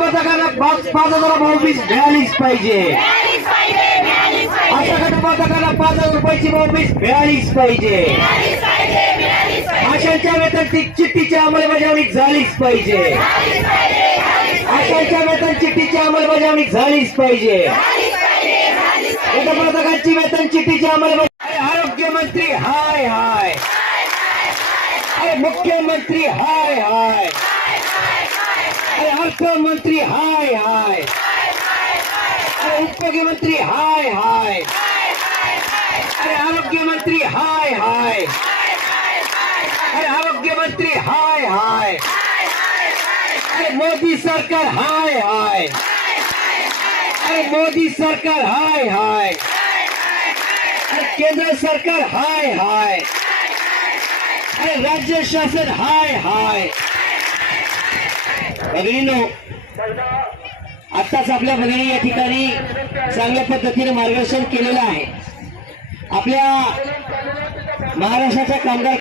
गटपथकाला पाच हजार भाऊबीज मिळालीच पाहिजे. अशा गटपथकाला पाच हजार रुपयाची भाऊबीज मिळालीच पाहिजे. आशांच्या वेतन ती चिठ्ठीची अंमलबजावणी झालीच पाहिजे. आशांच्या वेतन चिठ्ठीची अंमलबजावणी झालीच पाहिजे. गटपथकाची वेतन चिठ्ठीची अंमलबजावणी आरोग्यमंत्री हाय हाय. अरे मुख्यमंत्री हाय हाय. अर्थमंत्री हाय हाय. अरे उपमुख्यमंत्री हाय हाय. अरे आरोग्यमंत्री हाय हाय. अरे आरोग्यमंत्री हाय हाय. अरे मोदी सरकार हाय हाय. अरे मोदी सरकार हाय हाय. अरे केंद्र सरकार हाय हाय. अरे राज्य शासन हाय हाय. भगिनीनो आत्ताच आपल्या भगिनी या ठिकाणी चांगल्या पद्धतीने मार्गदर्शन केलेलं आहे. आपल्या महाराष्ट्राच्या कामगार